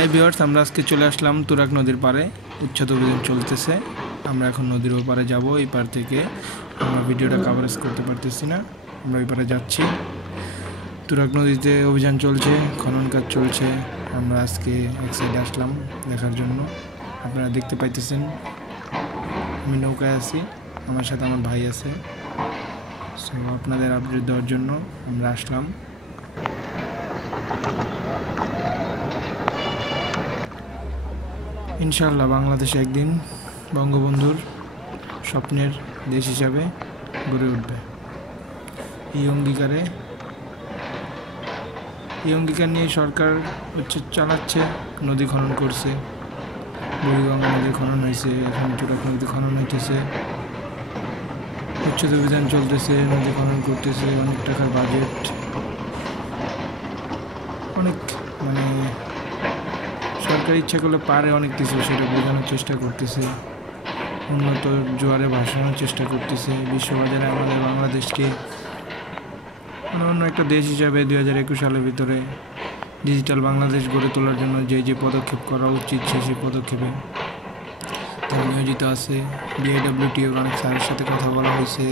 High viewers আমরা আজকে চলে আসলাম তুরাক নদীর পাড়ে। উচ্ছেদ অভিযান চলতেছে। আমরা এখন নদীর ওপারে যাব। এই পার থেকে আমরা ভিডিওটা কাভারেজ করতে পারতেছি না। আমরা ওই পারে যাচ্ছি। তুরাক নদীতে অভিযান চলছে, খনন কাজ চলছে। আমরা আজকে এক সাইডে আসলাম দেখার জন্য। আপনারা দেখতে পাইতেছেন, আমি নৌকায় আছি। আমার সাথে আমার ভাই আছে। সো আপনাদের আপডেট দেওয়ার জন্য আমরা আসলাম। ইনশাআল্লাহ বাংলাদেশ একদিন বঙ্গবন্ধুর স্বপ্নের দেশ হিসাবে গড়ে উঠবে। এই অঙ্গীকারে, এই অঙ্গীকার নিয়ে সরকার হচ্ছে চালাচ্ছে, নদী খনন করছে, বুড়িগঙ্গা নদী খনন হয়েছে এখন চুরাক নদী খনন হইতেছে, উচ্ছেদ অভিযান চলতেছে, নদী খনন করতেছে, অনেক টাকার বাজেট অনেক সরকার ইচ্ছা করলে পারে অনেক কিছু, সেটা বোঝানোর চেষ্টা করতেছে। উন্নত জোয়ারে ভাসানোর চেষ্টা করতেছে। বিশ্ববাজারে আমাদের বাংলাদেশকে মানে অন্য একটা দেশ হিসাবে দুই হাজার একুশ সালের ভিতরে ডিজিটাল বাংলাদেশ গড়ে তোলার জন্য যে যে পদক্ষেপ করা উচিত, সে সেই পদক্ষেপে তারা নিয়োজিত আছে। ডিআইডব্লিউটিওর অনেক স্যারের সাথে কথা বলা হয়েছে।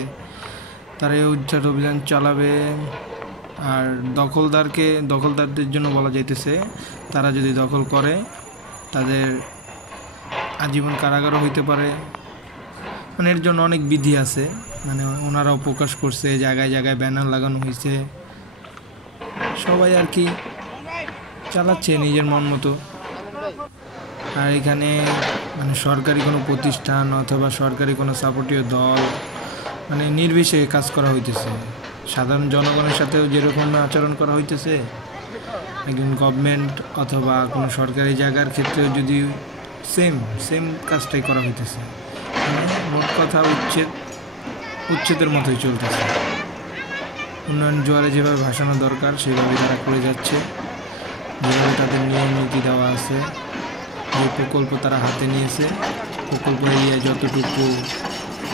তারা এই উচ্চার অভিযান চালাবে আর দখলদারকে, দখলদারদের জন্য বলা যাইতেছে, তারা যদি দখল করে তাদের আজীবন কারাগারও হইতে পারে। মানে এর জন্য অনেক বিধি আছে। মানে ওনারাও প্রকাশ করছে, জায়গায় জায়গায় ব্যানার লাগানো হয়েছে সবাই আর কি চালাচ্ছে নিজের মন মতো। আর এখানে মানে সরকারি কোনো প্রতিষ্ঠান অথবা সরকারি কোনো সাপোর্টীয় দল মানে নির্বিষে কাজ করা হইতেছে। সাধারণ জনগণের সাথেও যেরকম আচরণ করা হইতেছে একজন গভর্নমেন্ট অথবা কোনো সরকারি জায়গার ক্ষেত্রেও যদি সেম সেম কাজটাই করা হইতেছে। মানে মোট কথা উচ্ছেদ, উচ্ছেদের মতোই চলতেছে। উন্নয়ন জোয়ারে যেভাবে ভাসানো দরকার, সেভাবে তারা করে যাচ্ছে। যেভাবে তাদের নিয়ম নীতি দেওয়া আছে, যে প্রকল্প তারা হাতে নিয়েছে, প্রকল্প এরিয়ায় যতটুকু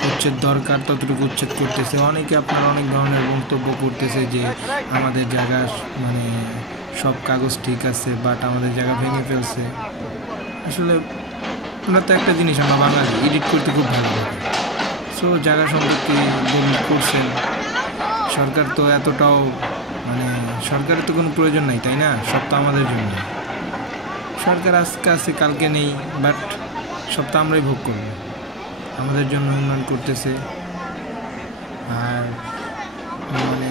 উচ্ছেদ দরকার, ততটুকু উচ্ছেদ করতেছে। অনেকে আপনার অনেক ধরনের মন্তব্য করতেছে যে আমাদের জায়গা মানে সব কাগজ ঠিক আছে বাট আমাদের জায়গা ভেঙে ফেলছে। আসলে আমরা তো একটা জিনিস, আমরা বাঙালি এডিট করতে খুব ভালো লাগে। সো জায়গা সম্পর্কে করছেন, সরকার তো এতটাও মানে সরকারের তো কোনো প্রয়োজন নাই, তাই না? সব তো আমাদের জন্য। সরকার আজকে আছে, কালকে নেই বাট সব তো আমরাই ভোগ করব। আমাদের জন্য উন্নয়ন করতেছে। আর মানে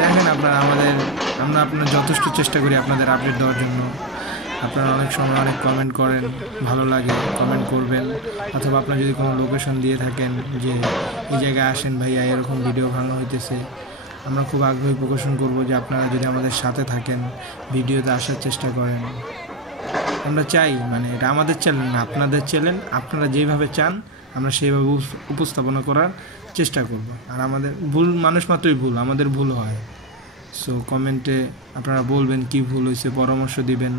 দেখেন আপনারা আমাদের আমরা আপনার যথেষ্ট চেষ্টা করি আপনাদের আপডেট দেওয়ার জন্য। আপনারা অনেক সময় অনেক কমেন্ট করেন, ভালো লাগে কমেন্ট করবেন। অথবা আপনার যদি কোনো লোকেশন দিয়ে থাকেন যে এই জায়গায় আসেন, ভাইয়া, এরকম ভিডিও ভাঙা হইতেছে। আমরা খুব আগ্রহী প্রকাশন করব যে আপনারা যদি আমাদের সাথে থাকেন ভিডিওতে আসার চেষ্টা করেন। আমরা চাই মানে এটা আমাদের চ্যানেল না, আপনাদের চ্যানেল আপনারা যেভাবে চান, আমরা সেইভাবে উপ- উপস্থাপনা করার চেষ্টা করব। আর আমাদের ভুল, মানুষ মাত্রই ভুল, আমাদের ভুল হয়। সো কমেন্টে আপনারা বলবেন কি ভুল হয়েছে পরামর্শ দিবেন।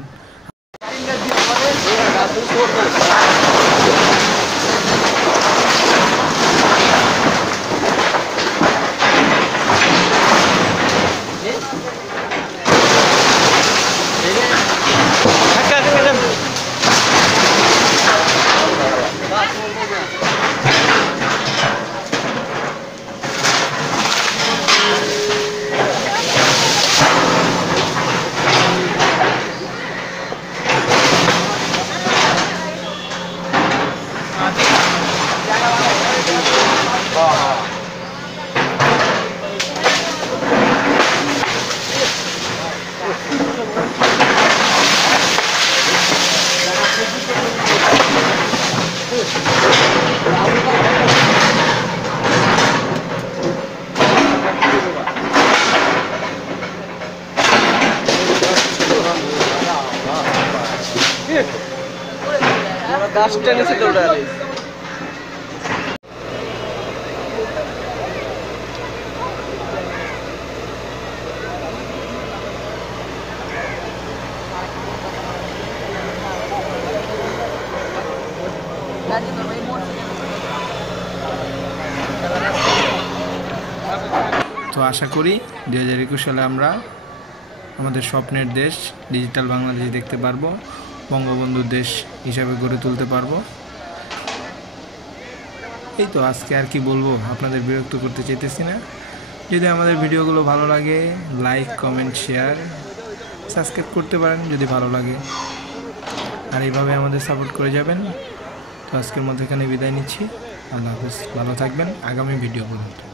তো আশা করি দু হাজার একুশ সালে আমরা আমাদের স্বপ্নের দেশ ডিজিটাল বাংলাদেশ দেখতে পারব। বঙ্গবন্ধু দেশ হিসাবে গড়ে তুলতে পারব। এই তো আজকে আর কি বলব, আপনাদের বিরক্ত করতে চাইতেছি না। যদি আমাদের ভিডিওগুলো ভালো লাগে লাইক কমেন্ট শেয়ার সাবস্ক্রাইব করতে পারেন যদি ভালো লাগে। আর এইভাবে আমাদের সাপোর্ট করে যাবেন। তো আজকের মধ্যে এখানে বিদায় নিচ্ছি। আল্লাহ হাফেজ, ভালো থাকবেন। আগামী ভিডিও পর্যন্ত।